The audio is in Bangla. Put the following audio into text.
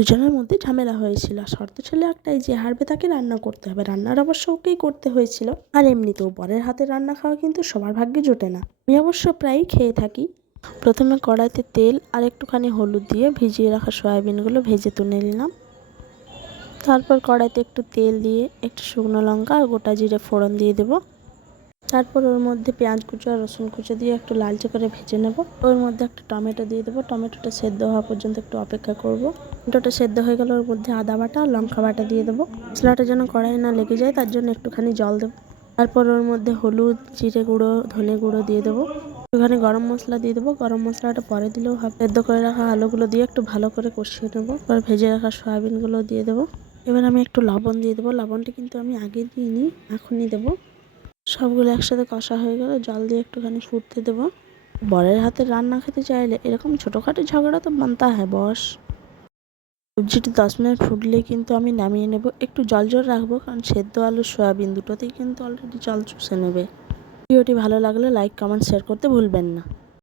দুজনের মধ্যে ঝামেলা হয়েছিল। শর্ত ছিল একটাই, যে হারবে তাকে রান্না করতে হবে। রান্নার অবশ্য ওকেই করতে হয়েছিল। আর এমনিতেও বরের হাতে রান্না খাওয়া কিন্তু সবার ভাগ্যে জোটে না। আমি অবশ্য প্রায়ই খেয়ে থাকি। প্রথমে কড়াইতে তেল আর একটুখানি হলুদ দিয়ে ভিজিয়ে রাখা সয়াবিনগুলো ভেজে তুলে নিলাম। তারপর কড়াইতে একটু তেল দিয়ে একটু শুকনো লঙ্কা আর গোটা জিরে ফোড়ন দিয়ে দেবো। তারপর ওর মধ্যে পেঁয়াজ কুচো আর রসুন কুচো দিয়ে একটু লালচে করে ভেজে নেব। ওর মধ্যে একটা টমেটো দিয়ে দেবো। টমেটোটা সেদ্ধ হওয়া পর্যন্ত একটু অপেক্ষা করব। টমেটোটা সেদ্ধ হয়ে গেলে ওর মধ্যে আদা বাটা আর লঙ্কা বাটা দিয়ে দেবো। মশলাটা যেন কড়াইয়ে না লেগে যায় তার জন্য একটুখানি জল দেবো। তারপর ওর মধ্যে হলুদ, জিরে গুঁড়ো, ধনে গুঁড়ো দিয়ে দেবো। একটুখানি গরম মশলা দিয়ে দেবো। গরম মশলাটা পরে দিলেও হবে। সেদ্ধ করে রাখা আলুগুলো দিয়ে একটু ভালো করে কষিয়ে নেবো। এবার ভেজে রাখা সয়াবিনগুলো দিয়ে দেবো। এবার আমি একটু লবণ দিয়ে দেবো। লবণটা কিন্তু আমি আগে দিইনি, এখনই দেবো। সবগুলো একসাথে কষা হয়ে গেলে জল দিয়ে একটুখানি ফুটতে দেবো। বরের হাতে রান্না খেতে চাইলে এরকম ছোটোখাটো ঝগড়া তো বানতা হয় বস। সবজিটি 10 মিনিট ফুটলেই কিন্তু আমি নামিয়ে নেব। একটু জল জল রাখবো, কারণ সেদ্ধ আলু সয়াবিন দুটোতেই কিন্তু অলরেডি জল চুষে নেবে। ভিডিওটি ভালো লাগলে লাইক, কমেন্ট, শেয়ার করতে ভুলবেন না।